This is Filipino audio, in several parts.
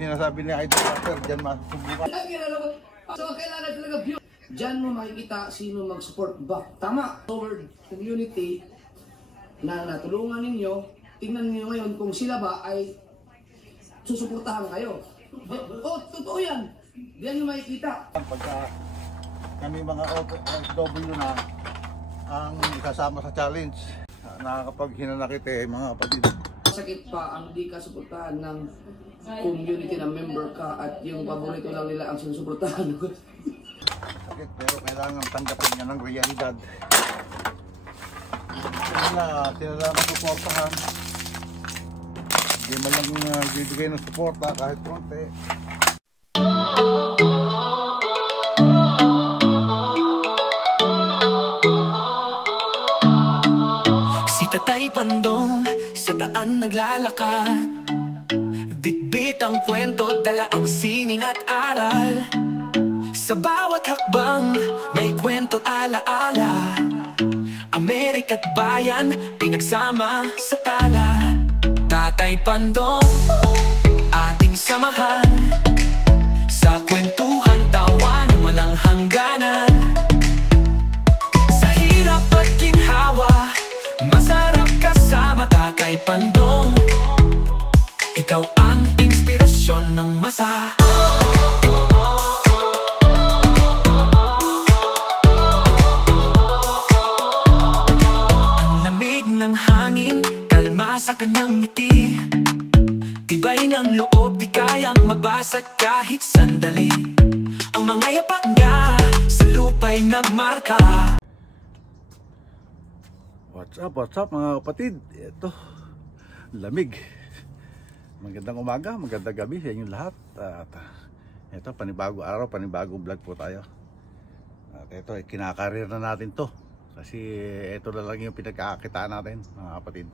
sinasabi ni Idol Master, dyan masusubukan. So kailangan talaga view. Diyan mo makikita sino mag-support back. Tama. Toward community na natulungan ninyo, tingnan niyo ngayon kung sila ba ay susuportahan kayo. Totoo yan. Diyan nyo makikita. Pagka kami mga OFW na ang kasama sa challenge, nakakapag hinanakit mga kapatid. Sakit pa ang di ka suportahan ng community na member ka at yung paborito lang nila ang sinusuportahan. Sakit, pero kailangan tanggapin niya ng realidad. Sila lang suportahan. Hindi man lang bibigay ng suporta kahit konti. Si Tatay Pandong sa daan naglalakad, bitbit ang kwento, dala ang sining at aral. Sa bawat hakbang may kwento't alaala, Amerika't bayan pinagsama sa tala. Tatay Pandong, ating samahan sa kwentuhan, tawanan, walang hangganan. Sa hirap at ginhawa, masarap kasama Tatay Pandong. Ikaw ang inspirasyon ng masa. Ang lamig ng hangin, kalma sa kanyang ngiti, tibay ng loob, di kayang mabasag kahit sandali. Ang mga yapak niya sa lupa'y nagmarka. What's up mga kapatid? Ito, lamig. Magandang umaga, magandang gabi sa inyong lahat. At ito, panibagong araw, panibagong vlog po tayo. At ito, kinakarir na natin to. Kasi ito na lang yung pinagkakakitaan natin mga kapatid.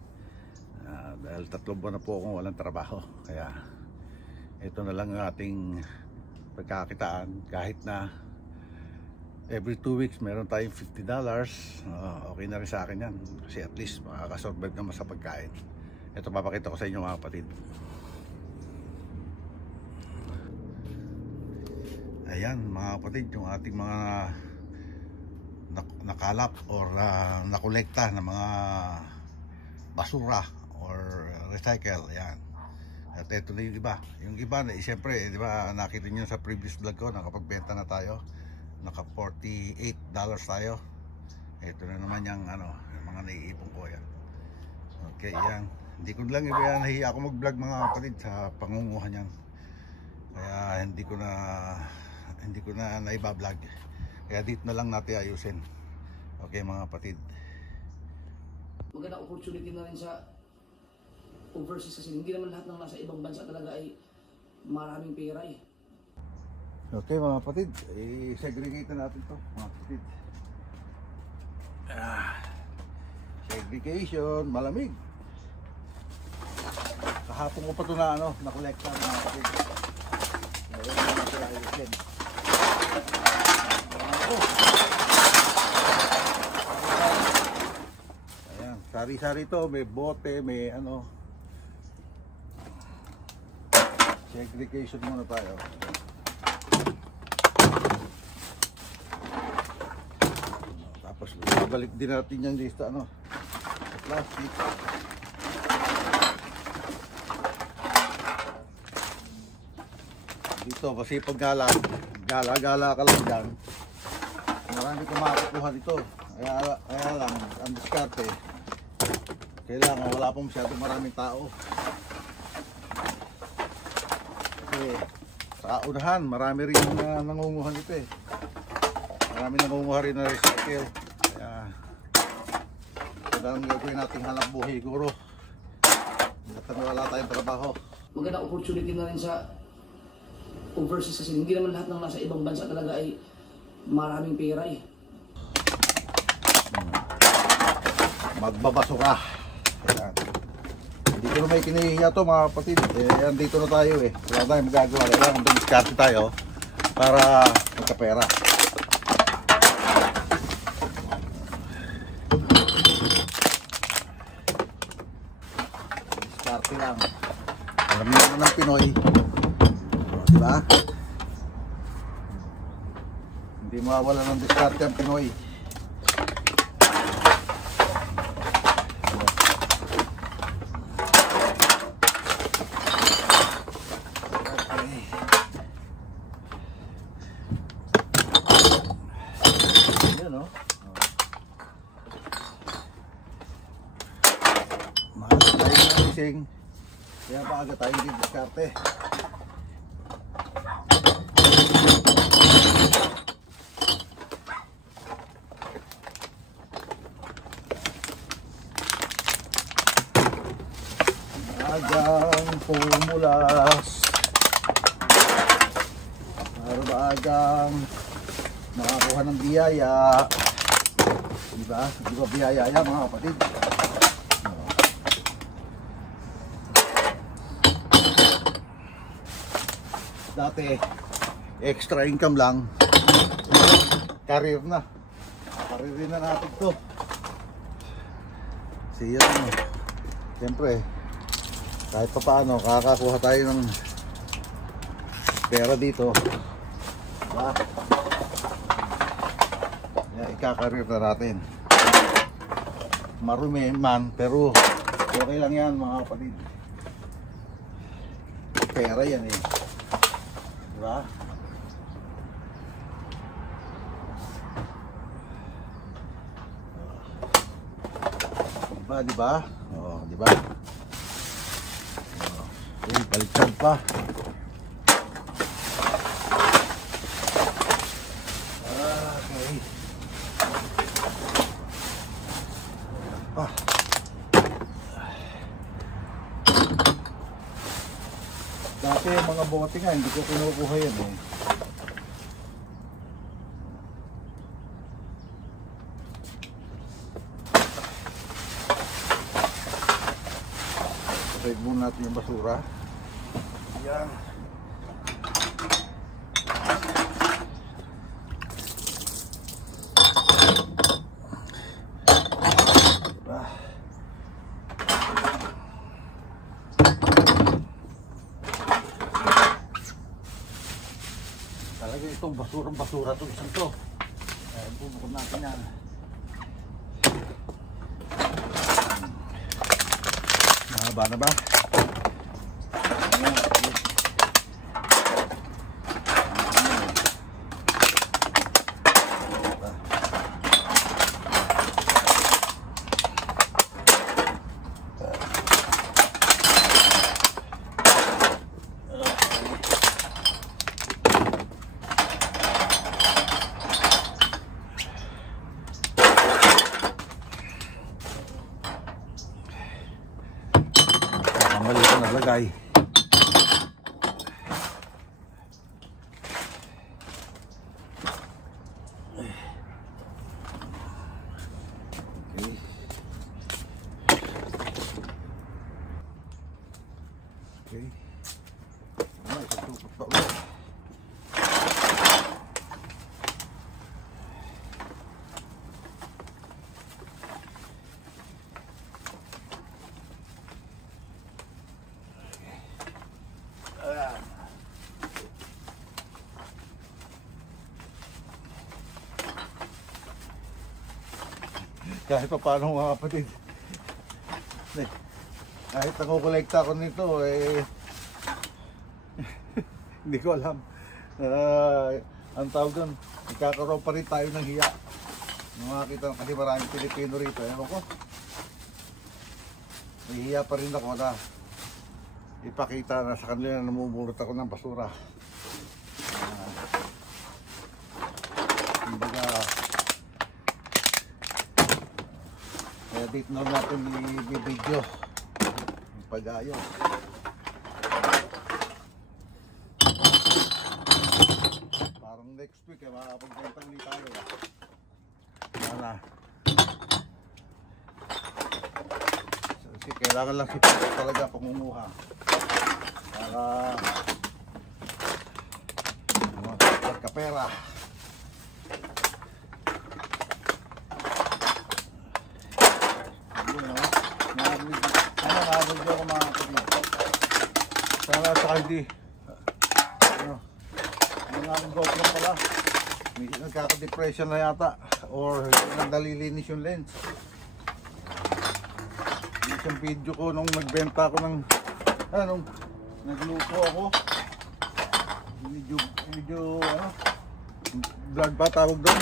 Dahil 3 buwan na po akong walang trabaho. Kaya ito na lang ang ating pagkakakitaan. Kahit na every 2 weeks meron tayong $50. Okay na rin sa akin yan. Kasi at least makakasurvive naman sa pagkain. Ito papakita ko sa inyo mga kapatid. Ayan mga kapatid, yung ating mga nakalap or nakolekta na mga basura or recycle. Ayan. At ito na yung iba. Yung iba na siyempre, di ba nakita nyo sa previous vlog ko, nakapagbenta na tayo. Naka $48 tayo. Ito na naman yung yung mga naiipon ko yan. Okay, yan. Hindi ko lang nahiya ako mag-vlog mga kapatid sa pangunguhan yan. Kaya hindi ko na naiba-vlog. Kaya dito na lang natin ayusin. Okay mga kapatid. Magandang opportunity na rin sa overseas kasi hindi naman lahat ng nasa ibang bansa talaga ay maraming pera eh. Okay mga kapatid, i-segregate na natin to mga kapatid. Segregation, malamig. Kahapon ko pa ito na nakolekta mga kapatid. Ngayon na sila ayusin. Ayan, sari-sari to, may bote, may segregation muna tayo. Tapos balik din natin yung lista plastic. Dito kasi pag gala ka lang dyan, marami kang makakuha dito. Kaya lang ang diskarte, kailangan wala pa masyadong maraming tao. Kasi sa unahan marami rin nangunguhan dito eh. Marami nangunguha rin na recycle. Kaya kailangan gagawin natin hanap buhay siguro. Wala tayong trabaho. Magandang opportunity na rin sa overseas kasi hindi naman lahat ng nasa ibang bansa talaga ay maraming pera eh. Magbabaso ka. Ayan. Hindi ko na may kinihiya to mga kapatid. Andito na tayo eh. Wala tayong magagawa. Kailangan dumiskarte tayo para magkapera. Diskarte lang. Alam niyo naman ng Pinoy, Diba? Hindi mawawala ng diskarte ang Pinoy. Kaya pa agad tayo hindi diskarte. Agang pumulas para agang makakuha ng biyaya. Diba? Di ba biyaya yan mga kapatid? Dati extra income lang, career na, career na natin to. Siya ano, siyempre kahit pa paano kakakuha tayo ng pera dito, diba? Ikakareer na natin. Marumi man pero okay lang yan mga kapatid, pera yan eh. Diba? Diba? Oh, diba? Okay, baliktad pa. Okay. Dati yung mga bote nga, hindi ko kinukuha yan eh. Save muna natin yung basura. Yan. Talaga itong basura itong isang to. Bubukod natin yan. Mahaba na ba? Mali ko naglagay. Okay. Ano, isatupot pa ulit. Kahit pa paano mga kapatid, kahit nakukolekta ko nito eh hindi ko alam ang tawag doon, ikakaroon pa rin tayo ng hiya. Makakita kasi maraming Pilipino rito, ewan ko, may hiya pa rin ako na ipakita na sa kanila na namumulot ako ng basura. Dito na natin i-video yung pag-ayos. Parang next week makakapag-benta ulit tayo. Sana. Kasi kailangan lang si Pito talaga pangumuha para magkapera. Sana sa hindi Yung aking GoPro pala. Nagkaka-depression na yata. Or nagdalilinis yung lens. Yung video ko nung nagbenta ako ng nung nagluto ako. Video vlog ba tawag doon?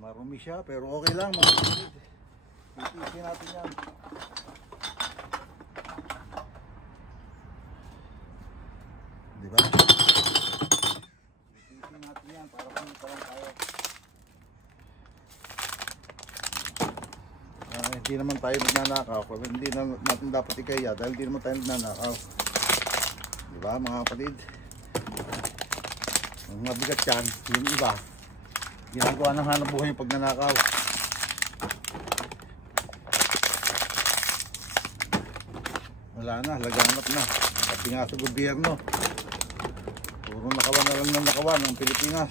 Marumi siya pero okay lang mga kapatid. Titisin natin yan. Diba? Titisin natin yan para kumita lang tayo. Hindi naman tayo nagnanakaw. Hindi natin dapat ikaya dahil hindi naman tayo nagnanakaw. Diba mga kapatid? Ang mabigat yan, yung iba ginagawa ng hanap buhay yung pagnanakaw. Wala na, laganap na. Pati nga sa gobyerno puro nakawan na lang ng nakawan ng Pilipinas.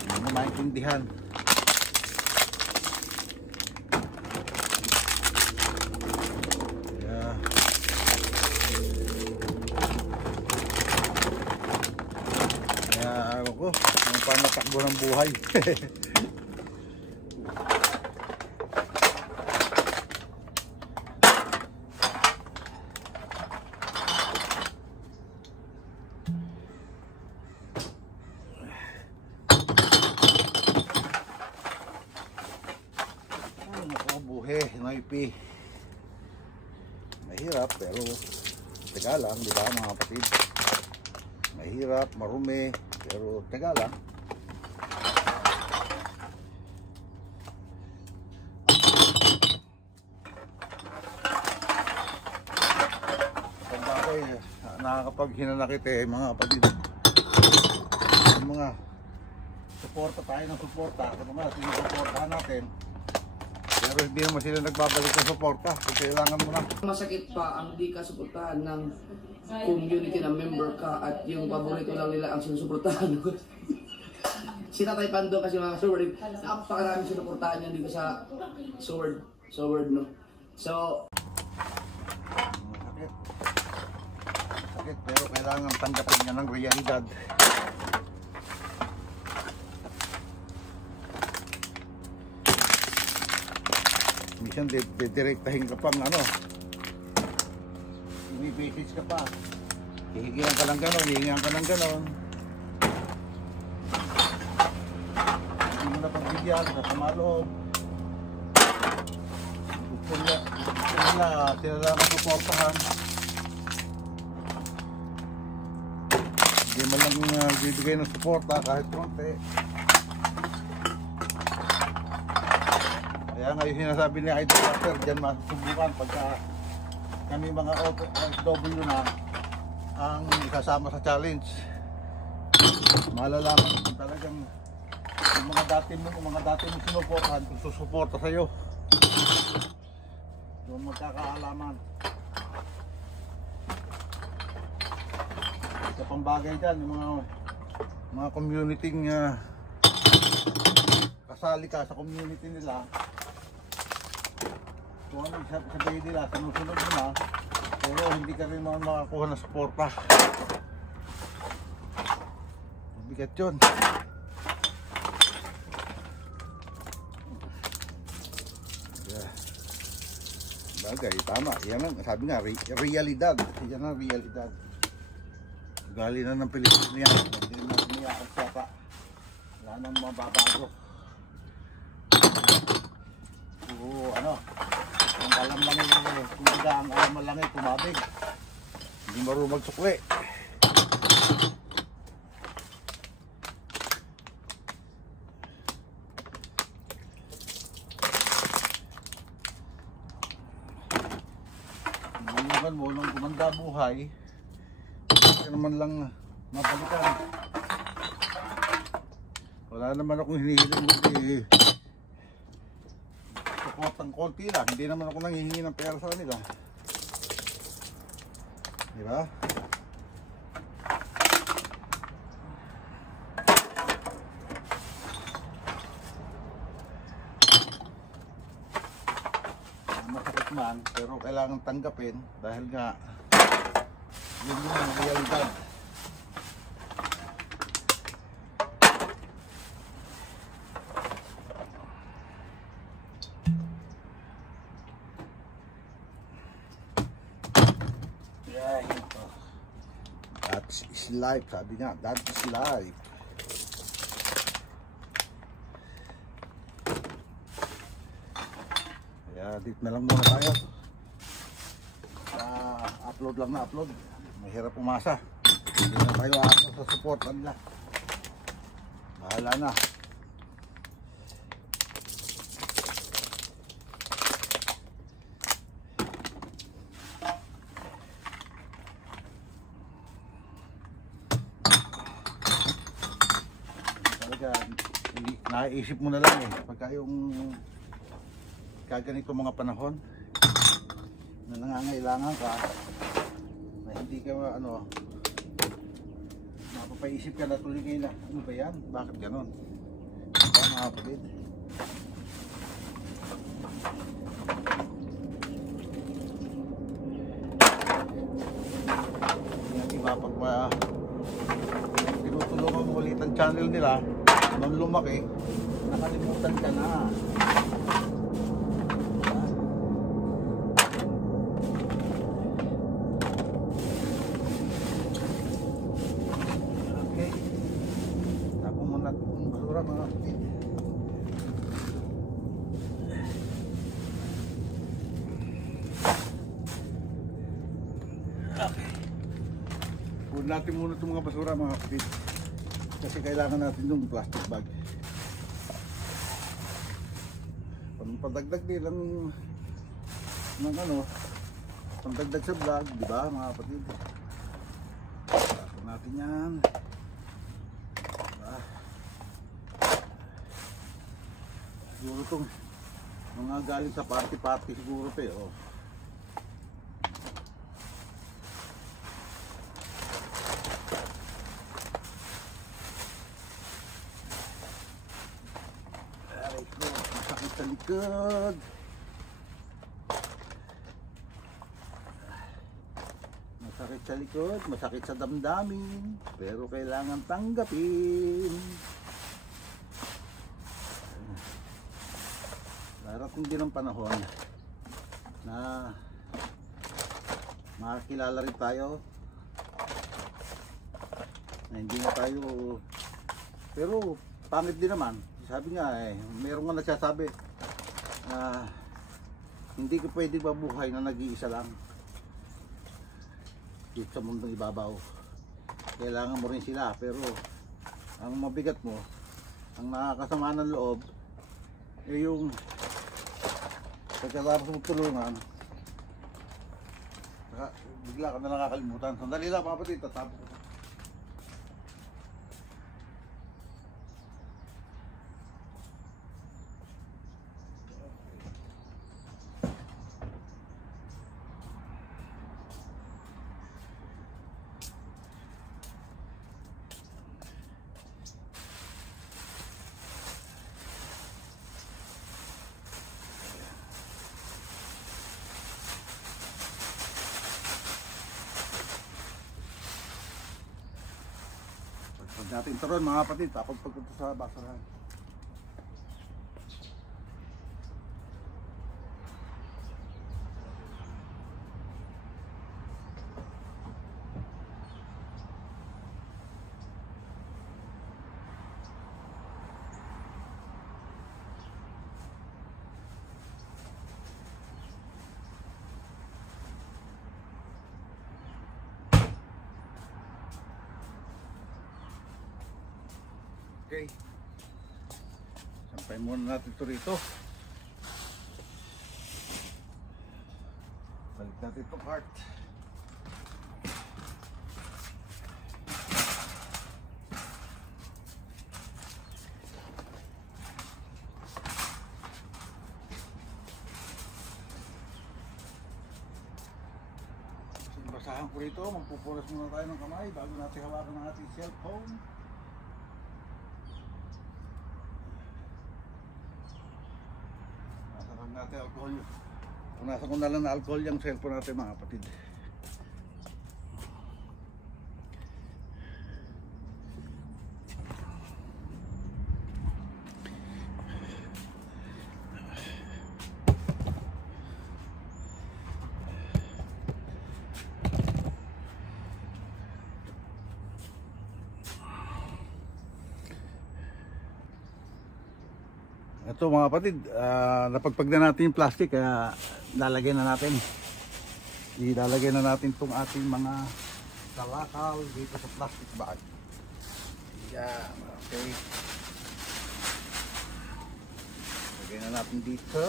Hindi mo maintindihan. Ang panatakbo ng buhay. Buhay, naipi. Mahirap pero teka lang, di ba mga kapatid? Mahirap, marumi, pero teka lang. Nakakapaghinanakit mga kapatid. Yung mga suporta tayo ng suporta. Kung naman sinusuportahan natin, pero hindi naman sila nagbabalik ng suporta. Kung kailangan mo na. Masakit pa ang di ka suportahan ng community na member ka at yung paborito lang nila ang sinusuportahan. Si Tatay Pando kasi mga sword, napakaraming sinuportahan niya dito sa sword no. So sakit pero kailangan tanggapin niya ng realidad. Minsan direktahin ka pang i-message ka pa, hihingihan ka ng ganon, hihingihan ka ng ganon, hindi mo na pagbigyan, nakamaloob. Gusto nila sila lang suportahan, hindi man lang bibigay ng suporta kahit konti. Kaya ngayon sinasabi ni Idol Master, dyan masusubukan pagka kami mga OFW na ang kasama sa challenge. Malalaman kung talagang yung mga dati mo sinuportahan kung susuporta sa'yo. Yung magkakaalaman. Isa pang bagay dyan, yung mga community kasali ka sa community nila. Kung ano sabihin nila, sinusunod mo na, pero hindi ka rin makakuha ng suporta. Mabigat yun. Bagay, tama. Yan ang sabi nga, realidad. Yan ang realidad. Gali na ng Pilipinas niya. Hindi na niya ang sapa. Wala nang mababago. Oo, ang alam lang kumbaga ang alam lang ay tumabig. Hindi marunong magsukli. Hindi mo nung kumanda buhay, hindi naman lang mabalikan. Wala naman akong hinihiling supportang konti lang. Hindi naman ako nanghihingi ng pera sa kanila. Diba? Masakit man, pero kailangan tanggapin dahil nga yun yung realidad. Yeah, ito. That is life, sabi nga, that is life. Dito na lang muna tayo. Upload lang na upload. Mahirap umasa. Hindi na tayo asa sa support nila. Bahala na. Talaga, naiisip mo na lang eh. Pagka yung kaganito mga panahon na nangangailangan ka na hindi ka mapapaisip ka na tuloy na ano ba yan? Bakit ganon? Diba mga kapatid? Hindi iba pag tinutulungan mo ulit ang channel nila nung lumaki, nakalimutan ka na. Mga kapatid. Okay. Punin natin muna itong mga basura mga kapatid. Kasi kailangan natin yung plastic bag. Pandagdag din ng pandagdag sa vlog, di ba mga kapatid? Tapos natin yan. Siguro itong mga galing sa party siguro pa eh. Oh. Aray ko, masakit sa likod. Masakit sa likod, masakit sa damdamin. Pero kailangan tanggapin. Darating din ang panahon na makakilala rin tayo na hindi na tayo, pero pangit din naman. Sabi nga mayroon nga nagsasabi hindi ko pwede mabuhay na nag-iisa lang dito sa mundong ibabaw. Kailangan mo rin sila, pero ang mabigat mo, ang nakakasama ng loob yung pagkatapos mo tulungan, bigla ka na nakakalimutan. Sandali lang mga kapatid, tatapos ko. Natin ito ron mga kapatid, tapos pagpunta sa basurahan. Okay. Sampay muna natin ito rito. Balik natin itong cart. Basahan ko rito. Magpupunas muna tayo ng kamay bago natin hawakan ng ating cellphone. Natin alcohol Punasan ko na lang na alcohol yung cellphone natin mga kapatid. Ito mga kapatid, napagpag na natin yung plastic kaya lalagay na natin. Ilalagay na natin itong ating mga kalakal dito sa plastic bag. Yan, okay. Lagay na natin dito.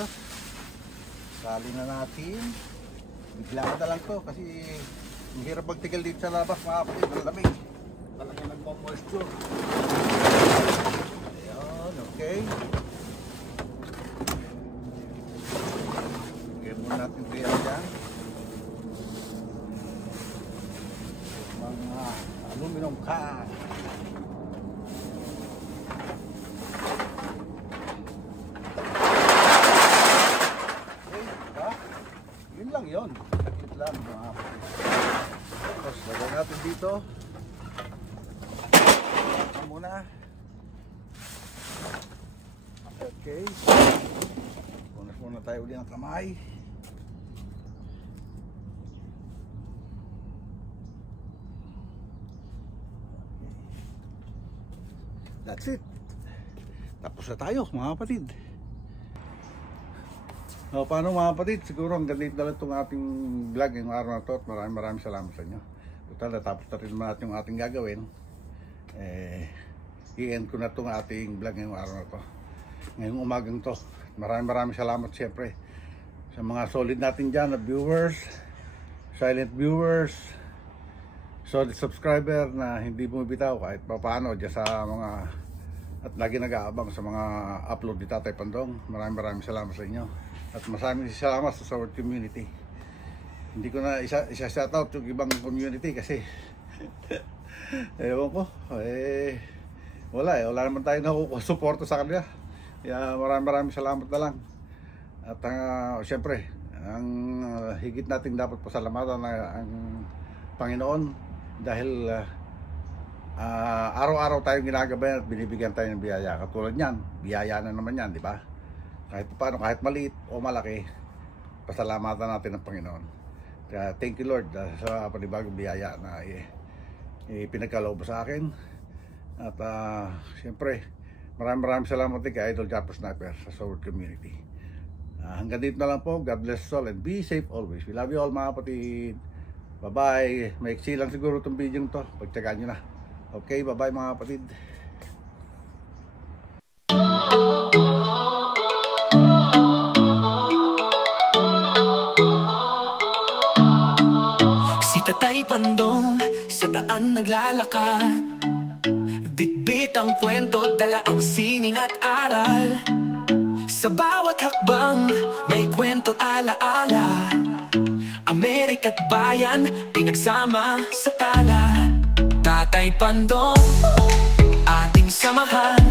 Sali na natin. Biglaan na lang to kasi ang hirap magtigal dito sa labas mga kapatid. Ang lamig. Talagang nagmo-moisture. Ayan, okay. Muna natin ito yan dyan. Mga aluminum can. Okay, diba? Yun lang yun. Sakit lang mga kapatid. Tapos lagay natin dito. Ito muna. Okay. Punas muna tayo ulit ng kamay. That's it. Tapos na tayo mga kapatid. So, paano mga kapatid? Siguro ang ganito na lang itong ating vlog ngayong araw na ito. At maraming salamat sa inyo. Total, natapos na rin naman natin yung ating gagawin. I-end ko na itong ating vlog ngayong araw na ito. Ngayong umagang to. Maraming salamat siyempre sa mga solid natin dyan na viewers, silent viewers, solid subscriber na hindi bumibitaw kahit paano dyan sa mga at lagi nag-aabang sa mga upload ni Tatay Pandong. Maraming salamat sa inyo at maraming salamat sa Sword Community. Hindi ko na isa-shoutout yung ibang community kasi ewan ko wala naman tayo nakukusuporto sa kanila. Kaya maraming salamat na lang. At siyempre ang higit nating dapat pasalamatan na ang Panginoon dahil araw-araw tayong ginagabayan at binibigyan tayo ng biyaya. Katulad niyan, biyaya na naman yan, di ba? Kahit paano, kahit maliit o malaki, pasalamatan natin ng Panginoon. Kaya thank you Lord sa panibagong biyaya na pinagkaloob sa akin. At siyempre, maraming salamat din kay Idol Japo Sniper sa Sword Community. Hanggang dito na lang po. God bless us all and be safe always. We love you all mga kapatid. Bye-bye. Maiksi lang siguro itong video to. Pagtsagaan nyo na. Okay, bye-bye mga kapatid. Si Tatay Pandong sa daan naglalakad, bitbit ang kwento, dala ang sining at aral. Sa bawat hakbang may kwento alaala, Amerika't bayan pinagsama sa tala. Tatay Pandong, ating samahan,